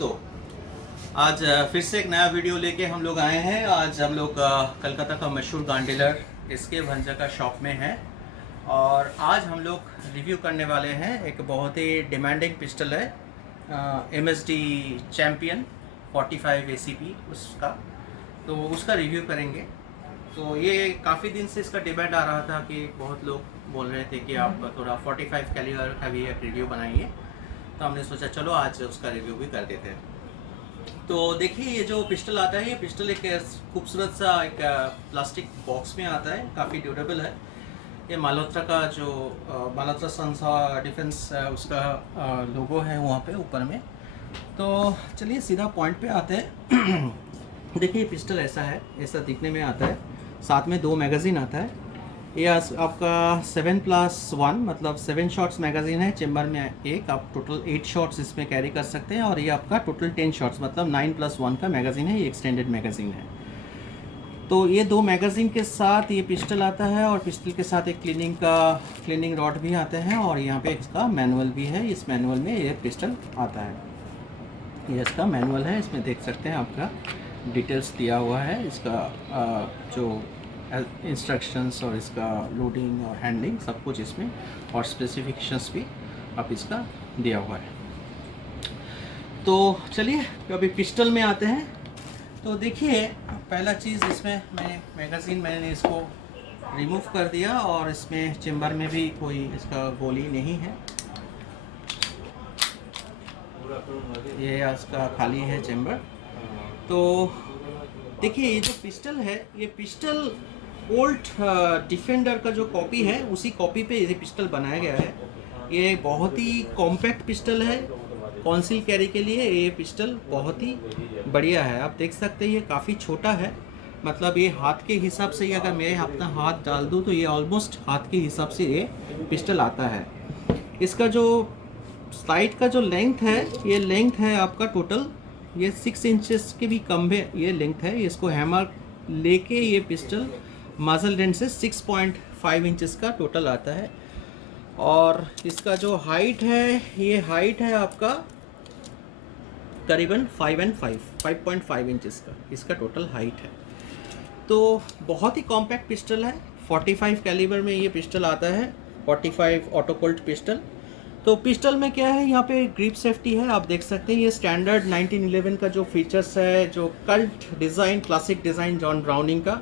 दोस्तों, आज फिर से एक नया वीडियो लेके हम लोग आए हैं। आज हम लोग कलकत्ता का मशहूर गन डीलर इसके भंजा का शॉप में हैं और आज हम लोग रिव्यू करने वाले हैं। एक बहुत ही डिमांडिंग पिस्टल है, MSD चैम्पियन 45 ACP उसका, तो उसका रिव्यू करेंगे। तो ये काफ़ी दिन से इसका डिमांड आ रहा था कि बहुत लोग बोल रहे थे कि आप थोड़ा 45 कैलिबर का भी एक रिव्यू बनाइए, तो हमने सोचा चलो आज उसका रिव्यू भी कर देते हैं। तो देखिए, ये जो पिस्टल आता है, ये पिस्टल एक खूबसूरत सा एक प्लास्टिक बॉक्स में आता है, काफ़ी ड्यूरेबल है। ये मल्होत्रा का जो मल्होत्रा संसा डिफेंस उसका लोगो है वहाँ पे ऊपर में। तो चलिए सीधा पॉइंट पे आते हैं। देखिए, पिस्टल ऐसा है, ऐसा दिखने में आता है। साथ में 2 मैगज़ीन आता है। ये आपका 7+1 मतलब 7 शॉट्स मैगज़ीन है। चेम्बर में एक आप टोटल 8 शॉट्स इसमें कैरी कर सकते हैं, और ये आपका टोटल 10 शॉट्स मतलब 9+1 का मैगज़ीन है। ये एक्सटेंडेड मैगज़ीन है। तो ये 2 मैगज़ीन के साथ ये पिस्टल आता है, और पिस्टल के साथ एक क्लीनिंग रॉड भी आते हैं, और यहाँ पे इसका मैनुअल भी है। इस मैनुअल में ये पिस्टल आता है। ये इसका मैनुअल है, इसमें देख सकते हैं आपका डिटेल्स दिया हुआ है, इसका जो इंस्ट्रक्शंस और इसका लोडिंग और हैंडलिंग सब कुछ इसमें, और स्पेसिफिकेशंस भी आप इसका दिया हुआ है। तो चलिए अभी पिस्टल में आते हैं। तो देखिए, पहला चीज़ इसमें मैंने इसको रिमूव कर दिया, और इसमें चेम्बर में भी कोई इसका गोली नहीं है। ये इसका खाली है चेम्बर। तो देखिए, ये जो पिस्टल है, ये पिस्टल ओल्ड डिफेंडर का जो कॉपी है, उसी कॉपी पे ये पिस्टल बनाया गया है। ये बहुत ही कॉम्पैक्ट पिस्टल है। कॉन्सील कैरी के लिए ये पिस्टल बहुत ही बढ़िया है। आप देख सकते हैं ये काफ़ी छोटा है, मतलब ये हाथ के हिसाब से, अगर मैं अपना हाथ डाल दूँ तो ये ऑलमोस्ट हाथ के हिसाब से ये पिस्टल आता है। इसका जो स्लाइड का जो लेंथ है, ये लेंथ है आपका टोटल, ये 6 इंचेस के भी कम है ये लेंथ है। इसको हैमर लेके ये पिस्टल मजल रेंज से 6.5 इंचेस का टोटल आता है। और इसका जो हाइट है, ये हाइट है आपका करीबन 5.5 इंचेस का इसका टोटल हाइट है। तो बहुत ही कॉम्पैक्ट पिस्टल है। 45 कैलिबर में ये पिस्टल आता है, 45 ऑटोकोल्ट पिस्टल। तो पिस्टल में क्या है, यहाँ पे ग्रिप सेफ्टी है। आप देख सकते हैं ये स्टैंडर्ड 1911 का जो फीचर्स है, जो cult design, classic design John browning का,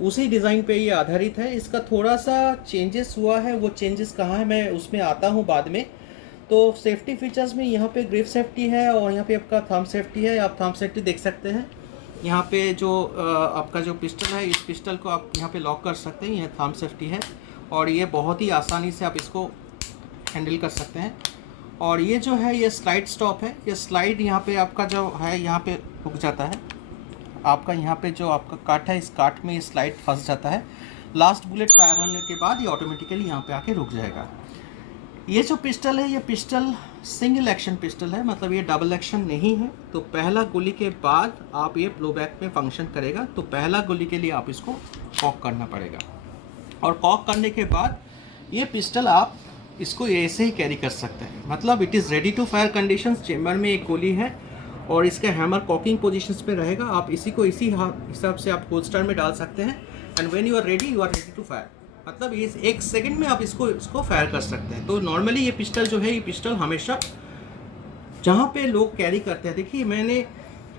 उसी डिज़ाइन पे ये आधारित है। इसका थोड़ा सा चेंजेस हुआ है, वो चेंजेस कहाँ है मैं उसमें आता हूँ बाद में। तो सेफ्टी फीचर्स में यहाँ पे ग्रिप सेफ्टी है, और यहाँ पे आपका थंब सेफ्टी है। आप थंब सेफ्टी देख सकते हैं। यहाँ पे जो आपका जो पिस्टल है, इस पिस्टल को आप यहाँ पे लॉक कर सकते हैं, यह थंब सेफ्टी है, और ये बहुत ही आसानी से आप इसको हैंडल कर सकते हैं। और ये जो है, ये स्लाइड स्टॉप है। ये स्लाइड यहाँ पे आपका जो है, यहाँ पे रुक जाता है। आपका यहाँ पे जो आपका काट है, इस काट में ये स्लाइड फंस जाता है। लास्ट बुलेट फायर होने के बाद ये ऑटोमेटिकली यहाँ पे आके रुक जाएगा। ये जो पिस्टल है, ये पिस्टल सिंगल एक्शन पिस्टल है, मतलब ये डबल एक्शन नहीं है। तो पहला गोली के बाद आप ये ब्लो बैक में फंक्शन करेगा। तो पहला गोली के लिए आप इसको कॉक करना पड़ेगा, और कॉक करने के बाद ये पिस्टल आप इसको ऐसे ही कैरी कर सकते हैं, मतलब it is ready to fire conditions. चेम्बर में एक गोली है, और इसका हैमर कॉकिंग पोजीशंस पे रहेगा। आप इसी को इसी हिसाब से आप होल्स्टर में डाल सकते हैं, and when you are ready to fire, मतलब ये 1 सेकंड में आप इसको फायर कर सकते हैं। तो नॉर्मली ये पिस्टल जो है, ये पिस्टल हमेशा जहाँ पे लोग कैरी करते हैं, देखिए मैंने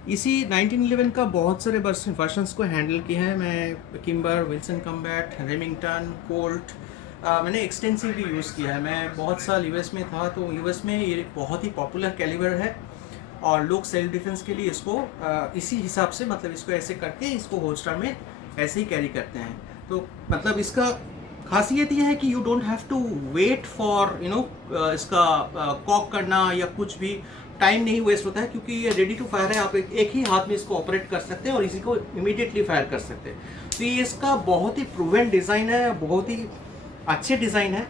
इसी 1911 का बहुत सारे वर्शंस को हैंडल किया है। मैं Kimber, Wilson combat, Remington, Colt, मैंने एक्सटेंसिव भी यूज़ किया है। मैं बहुत साल यूएस में था, तो यूएस में ये बहुत ही पॉपुलर कैलिबर है, और लोग सेल्फ डिफेंस के लिए इसको इसी हिसाब से, मतलब इसको ऐसे करके इसको होल्स्टर में ऐसे ही कैरी करते हैं। तो मतलब इसका खासियत ये है कि you don't have to wait for इसका कॉक करना या कुछ भी, टाइम नहीं वेस्ट होता है, क्योंकि ये रेडी टू फायर है। आप एक ही हाथ में इसको ऑपरेट कर सकते हैं, और इसी को इमीडिएटली फायर कर सकते हैं। तो ये इसका बहुत ही प्रूवन डिज़ाइन है, बहुत ही अच्छे डिज़ाइन है।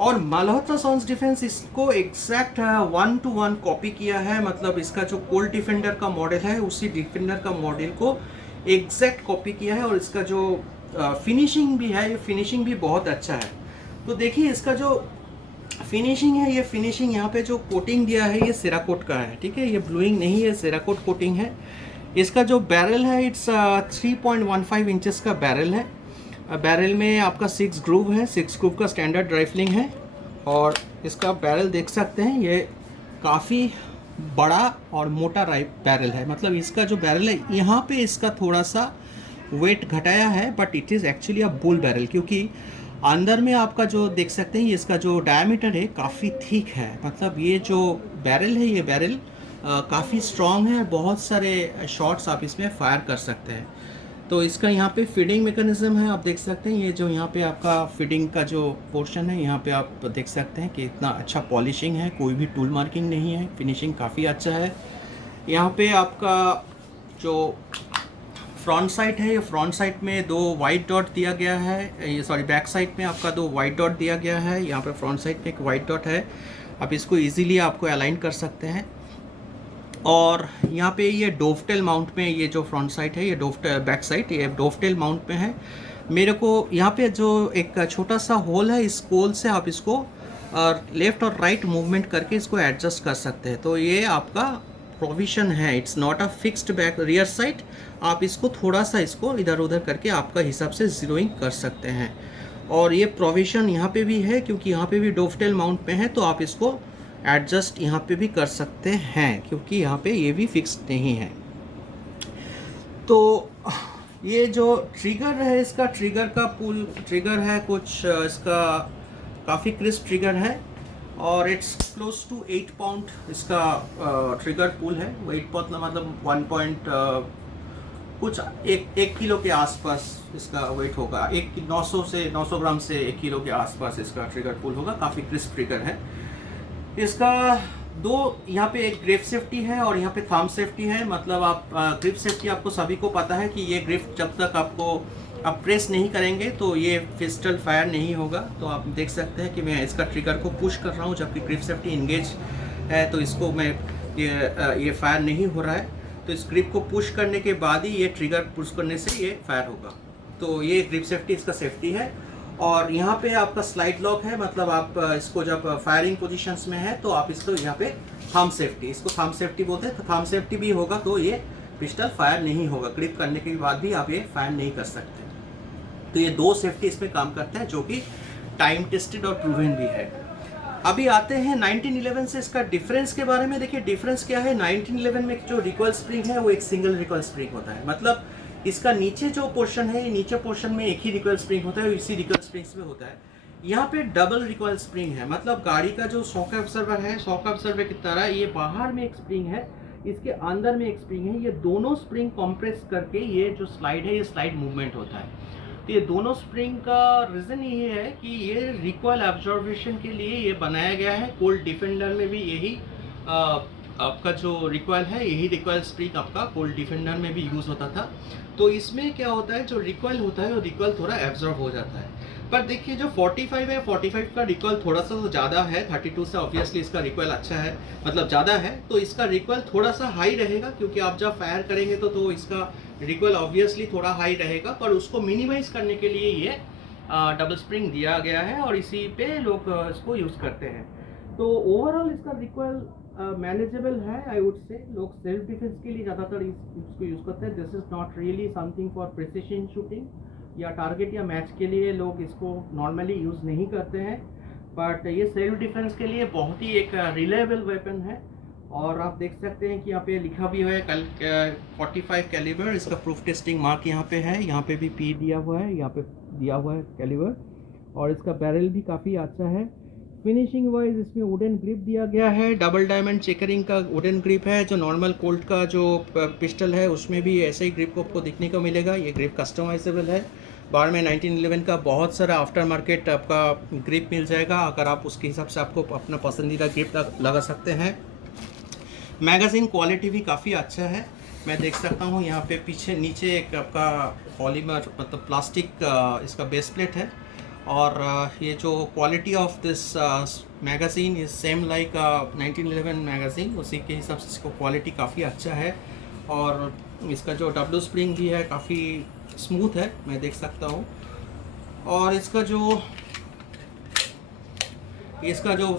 और मल्होत्रा साउंड डिफेंस इसको एग्जैक्ट 1-to-1 कॉपी किया है, मतलब इसका जो कोल्ट डिफेंडर का मॉडल है, उसी डिफेंडर का मॉडल को एग्जैक्ट कॉपी किया है। और इसका जो फिनिशिंग भी है, ये फिनिशिंग भी बहुत अच्छा है। तो देखिए, इसका जो फिनिशिंग है, ये फिनिशिंग यहाँ पे जो कोटिंग दिया है ये सेराकोट का है, ठीक है, ये ब्लूइंग नहीं है, सेराकोट कोटिंग है। इसका जो बैरल है इट्स 3.15 इंचेस का बैरल है। बैरल में आपका 6 ग्रूव है, 6 ग्रूव का स्टैंडर्ड राइफलिंग है। और इसका बैरल देख सकते हैं, ये काफ़ी बड़ा और मोटा बैरल है। मतलब इसका जो बैरल है यहाँ पे इसका थोड़ा सा वेट घटाया है, but it is actually a bull barrel, क्योंकि अंदर में आपका जो देख सकते हैं इसका जो डायमीटर है काफ़ी थिक है। मतलब ये जो बैरल है, ये बैरल काफ़ी स्ट्रॉन्ग है, बहुत सारे शॉट्स आप इसमें फायर कर सकते हैं। तो इसका यहाँ पे फीडिंग मैकेनिज्म है, आप देख सकते हैं, ये जो यहाँ पे आपका फीडिंग का जो पोर्शन है यहाँ पे आप देख सकते हैं कि इतना अच्छा पॉलिशिंग है, कोई भी टूल मार्किंग नहीं है, फिनिशिंग काफ़ी अच्छा है। यहाँ पे आपका जो फ्रंट साइड है, ये फ्रंट साइड में 2 वाइट डॉट दिया गया है, ये सॉरी बैक साइड में आपका 2 वाइट डॉट दिया गया है। यहाँ पे फ्रंट साइड में एक वाइट डॉट है, आप इसको इजीली आपको अलाइन कर सकते हैं। और यहाँ पे ये डोवटेल माउंट में, ये जो फ्रंट साइड है, ये बैक साइड ये डोवटेल माउंट में है। मेरे को यहाँ पे जो एक छोटा सा होल है, इस होल से आप इसको लेफ़्ट और राइट मूवमेंट करके इसको एडजस्ट कर सकते हैं। तो ये आपका प्रोविजन है, it's not a fixed back rear side. आप इसको थोड़ा सा इसको इधर उधर करके आपका हिसाब से जीरोइंग कर सकते हैं। और ये प्रोविजन यहाँ पे भी है, क्योंकि यहाँ पे भी डोवटेल माउंट पे है, तो आप इसको एडजस्ट यहाँ पे भी कर सकते हैं, क्योंकि यहाँ पे ये भी फिक्स्ड नहीं है। तो ये जो ट्रिगर है, इसका ट्रिगर का पुल ट्रिगर है कुछ, इसका काफ़ी क्रिस्प ट्रिगर है और इट्स क्लोज टू 8 पाउंड इसका ट्रिगर पुल है। वेट मतलब 1 किलो के आसपास इसका वेट होगा। 900 ग्राम से 1 किलो के आसपास इसका ट्रिगर पुल होगा। काफ़ी क्रिस्प ट्रिगर है इसका। यहाँ पे एक ग्रिप सेफ्टी है और यहाँ पे थंब सेफ्टी है। मतलब आप ग्रिप सेफ्टी आपको सभी को पता है कि ये ग्रिप जब तक आप प्रेस नहीं करेंगे तो ये पिस्टल फायर नहीं होगा। तो आप देख सकते हैं कि मैं इसका ट्रिगर को पुश कर रहा हूँ, जबकि ग्रिप सेफ्टी इंगेज है, तो इसको मैं ये फायर नहीं हो रहा है। तो इस ग्रिप को पुश करने के बाद ही ये ट्रिगर पुश करने से ये फायर होगा। तो ये ग्रिप सेफ्टी इसका सेफ्टी है। और यहाँ पे आपका स्लाइड लॉक है, मतलब आप इसको जब फायरिंग पोजीशंस में है तो आप इसको यहाँ पे थंब सेफ्टी, इसको थंब सेफ्टी बोलते हैं। तो थंब सेफ्टी भी होगा तो ये पिस्टल फायर नहीं होगा। ग्रिप करने के बाद भी आप ये फायर नहीं कर सकते। तो ये 2 सेफ्टी इसमें काम करते हैं, जो कि टाइम टेस्टेड और प्रूवन भी है। अभी आते हैं 1911 से इसका डिफरेंस के बारे में। देखिए डिफरेंस क्या है। 1911 में जो रिकॉइल स्प्रिंग है वो एक सिंगल रिकॉइल स्प्रिंग होता है। मतलब इसका नीचे जो पोर्शन है, ये नीचे पोर्शन में एक ही रिकॉइल स्प्रिंग होता है, इसी रिकॉइल स्प्रिंग्स में होता है। यहाँ पे डबल रिकॉइल स्प्रिंग है। मतलब गाड़ी का जो शॉक एब्जॉर्बर है, शॉक एब्जॉर्बर की तरह ये बाहर में एक स्प्रिंग है, इसके अंदर में एक स्प्रिंग है। ये दोनों स्प्रिंग कंप्रेस करके ये जो स्लाइड है, ये स्लाइड मूवमेंट होता है। तो ये दोनों स्प्रिंग का रीज़न ये है कि ये रिकॉइल एब्जॉर्बेशन के लिए ये बनाया गया है। कोल्ड डिफेंडर में भी यही आपका जो रिकॉइल है, यही रिकॉइल स्प्रिंग आपका कोल्ड डिफेंडर में भी यूज़ होता था। तो इसमें क्या होता है, जो रिकॉइल होता है वो रिकॉइल थोड़ा एब्जॉर्ब हो जाता है। पर देखिए जो 45 है, 45 का रिकॉइल थोड़ा सा तो ज़्यादा है। 32 से ऑब्वियसली इसका रिकॉइल अच्छा है, मतलब ज़्यादा है। तो इसका रिकॉइल थोड़ा सा हाई रहेगा, क्योंकि आप जब फायर करेंगे तो इसका रिकॉइल ऑब्वियसली थोड़ा हाई रहेगा। पर उसको मिनिमाइज करने के लिए ये डबल स्प्रिंग दिया गया है और इसी पे लोग इसको यूज़ करते हैं। तो ओवरऑल इसका रिकॉइल मैनेजेबल है, आई वुड से। लोग सेल्फ डिफेंस के लिए ज़्यादातर इसको यूज़ करते हैं। This is not really something for precision shooting या टारगेट या मैच के लिए लोग इसको नॉर्मली यूज़ नहीं करते हैं। बट ये सेल्फ डिफेंस के लिए बहुत ही एक रिलायबल वेपन है। और आप देख सकते हैं कि यहाँ पे लिखा भी है 45 कैलिबर। इसका प्रूफ टेस्टिंग मार्क यहाँ पे है, यहाँ पे भी पी दिया हुआ है, यहाँ पे दिया हुआ है कैलिबर। और इसका बैरल भी काफ़ी अच्छा है। फिनिशिंग वाइज इसमें वुडन ग्रिप दिया गया है, डबल डायमंड चेकरिंग का वुडन ग्रिप है। जो नॉर्मल कोल्ट का जो पिस्टल है उसमें भी ऐसे ही ग्रिप को आपको दिखने को मिलेगा। ये ग्रिप कस्टमाइजेबल है। बाहर में 1911 का बहुत सारा आफ्टर मार्केट आपका ग्रिप मिल जाएगा, अगर आप उसके हिसाब से आपको अपना पसंदीदा ग्रिप लगा सकते हैं। मैगज़ीन क्वालिटी भी काफ़ी अच्छा है। मैं देख सकता हूँ यहाँ पे पीछे नीचे एक आपका पॉलीमर मतलब प्लास्टिक इसका बेस प्लेट है। और ये जो quality of this magazine is same like 1911 magazine, उसी के हिसाब से इसको क्वालिटी काफ़ी अच्छा है। और इसका जो डब्ल्यू स्प्रिंग भी है काफ़ी स्मूथ है, मैं देख सकता हूँ। और इसका जो इसका जो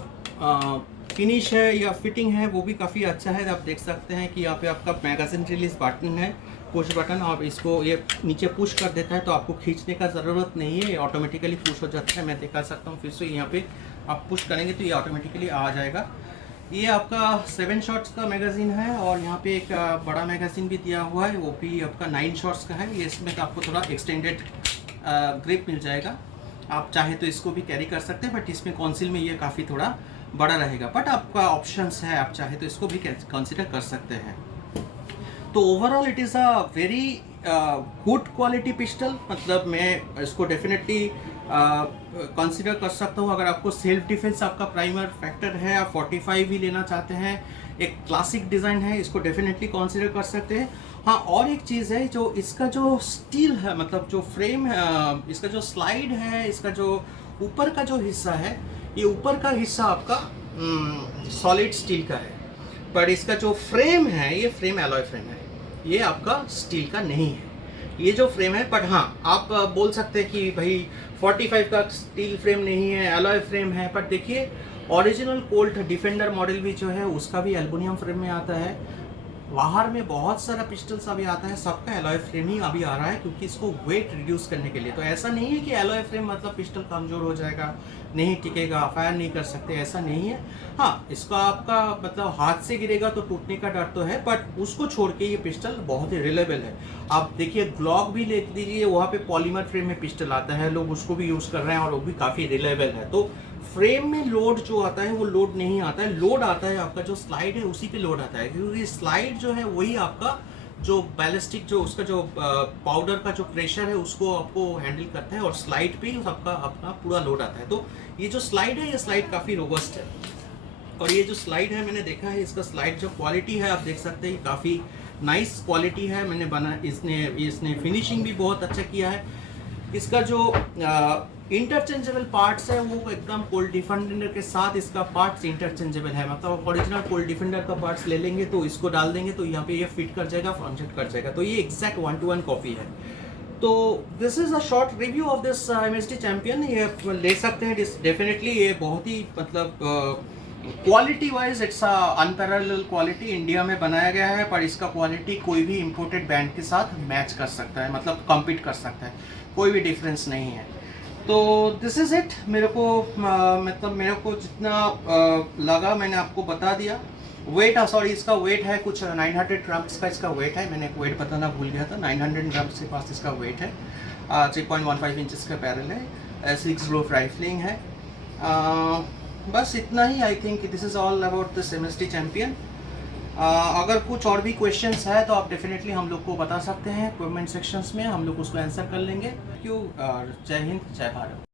फिनिश है या फिटिंग है वो भी काफ़ी अच्छा है। आप देख सकते हैं कि यहाँ पे आपका मैगजीन रिलीज बटन है, पुश बटन। आप इसको ये नीचे पुश कर देता है तो आपको खींचने का ज़रूरत नहीं है, ये ऑटोमेटिकली पुश हो जाता है। मैं दिखा सकता हूँ फिर से, यहाँ पे आप पुश करेंगे तो ये ऑटोमेटिकली आ जाएगा। ये आपका 7 शॉट्स का मैगजीन है और यहाँ पे एक बड़ा मैगजीन भी दिया हुआ है, वो भी आपका 9 शॉट्स का है। ये इसमें आपको थोड़ा एक्सटेंडेड ग्रिप मिल जाएगा। आप चाहे तो इसको भी कैरी कर सकते हैं, बट इसमें कॉन्सिल में ये काफ़ी थोड़ा बड़ा रहेगा, बट आपका ऑप्शंस है, आप चाहे तो इसको भी कंसिडर कर सकते हैं। तो overall it is a very good quality pistol. मतलब मैं इसको डेफिनेटली कंसिडर कर सकता हूँ। अगर आपको सेल्फ डिफेंस आपका प्राइमर फैक्टर है, आप 45 ही लेना चाहते हैं, एक क्लासिक डिज़ाइन है, इसको डेफिनेटली कंसिडर कर सकते हैं। हाँ, और एक चीज़ है, जो इसका जो स्टील है, मतलब जो फ्रेम है, इसका जो स्लाइड है, इसका जो ऊपर का जो हिस्सा है, ये ऊपर का हिस्सा आपका सॉलिड स्टील का है, पर इसका जो फ्रेम है ये फ्रेम एलॉय फ्रेम है, ये आपका स्टील का नहीं है ये जो फ्रेम है। बट हाँ, आप बोल सकते हैं कि भाई 45 का स्टील फ्रेम नहीं है, एलॉय फ्रेम है। पर देखिए, ओरिजिनल कोल्ट डिफेंडर मॉडल भी जो है उसका भी एल्युमिनियम फ्रेम में आता है। बाहर में बहुत सारा पिस्टल्स अभी आता है, सबका एलॉय फ्रेम ही अभी आ रहा है, क्योंकि इसको वेट रिड्यूस करने के लिए। तो ऐसा नहीं है कि एलॉय फ्रेम मतलब पिस्टल कमज़ोर हो जाएगा, नहीं टिकेगा, फायर नहीं कर सकते, ऐसा नहीं है। हाँ, इसका आपका मतलब हाथ से गिरेगा तो टूटने का डर तो है, बट उसको छोड़ के ये पिस्टल बहुत ही रिलेबल है। आप देखिए, ग्लॉक भी ले लीजिए, वहाँ पे पॉलीमर फ्रेम में पिस्टल आता है, लोग उसको भी यूज़ कर रहे हैं और वो भी काफ़ी रिलेबल है। तो फ्रेम में लोड जो आता है वो लोड नहीं आता है, लोड आता है आपका जो स्लाइड है उसी पे लोड आता है, क्योंकि स्लाइड जो है वही आपका जो बैलिस्टिक जो उसका जो पाउडर का जो प्रेशर है उसको आपको हैंडल करता है, और स्लाइड पे ही आपका अपना पूरा लोड आता है। तो ये जो स्लाइड है, ये स्लाइड काफ़ी रोबस्ट है। और ये जो स्लाइड है, मैंने देखा है इसका स्लाइड जो क्वालिटी है, आप देख सकते हैं काफ़ी नाइस क्वालिटी है। मैंने बना इसने फिनिशिंग भी बहुत अच्छा किया है। इसका जो इंटरचेंजेबल पार्ट्स है वो एकदम कोल्ड डिफेंडर के साथ इसका पार्ट्स इंटरचेंजेबल है। मतलब ओरिजिनल कोल्ड डिफेंडर का पार्ट्स ले लेंगे तो इसको डाल देंगे तो यहाँ पे ये फिट कर जाएगा, फंक्शन कर जाएगा। तो ये एग्जैक्ट 1-to-1 कॉपी है। तो this is a short review of this MSD champion. ये ले सकते हैं डेफिनेटली, ये बहुत ही मतलब quality wise it's unparalleled quality, India में बनाया गया है, पर इसका क्वालिटी कोई भी इम्पोर्टेड ब्रांड के साथ मैच कर सकता है, मतलब कम्पीट कर सकता है, कोई भी डिफरेंस नहीं है। तो दिस इज़ इट। मेरे को जितना लगा मैंने आपको बता दिया। वेट सॉरी, इसका वेट है कुछ 900 ग्राम्स का इसका वेट है। मैंने वेट बताना भूल गया था, 900 ग्राम्स के पास इसका वेट है। 3.15 इंचेस का बैरल है, 6 ग्लोव राइफलिंग है। बस इतना ही। I think this is all about this MSD champion. अगर कुछ और भी क्वेश्चंस है तो आप डेफिनेटली हम लोग को बता सकते हैं कमेंट सेक्शंस में, हम लोग उसको आंसर कर लेंगे। क्यों, जय हिंद, जय भारत।